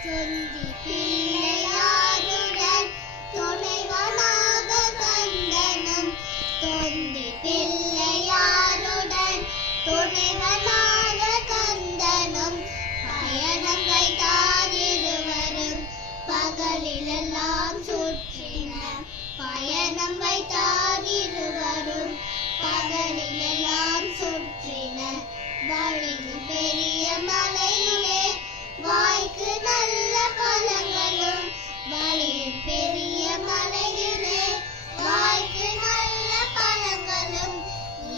தொந்தி பிள்ளையாருடன் துணைவனாக கந்தனும் தொந்தி பிள்ளையாருடன் துணைவனாக கந்தனும் பயணம் வைத்தார் இருவரும் பகலிலெல்லாம் சுற்றினர் பயணம் வைத்தார் இருவரும் பகலிலெல்லாம் சுற்றினர் வழியில் பெரிய மலையிலே வாய்க்கு நல்ல பழங்களும் வழியில் பெரிய மலையிலே வாய்க்கு நல்ல பழங்களும்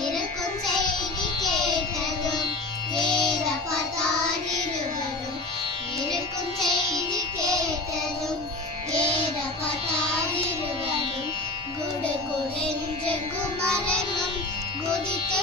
இருக்கும் செய்தி கேட்டதும் ஏற பார்த்தார் இருவரும் இருக்கும் செய்தி கேட்டதும் ஏற பார்த்தார் இருவரும் குடு குடென்று குமரனும் குதித்து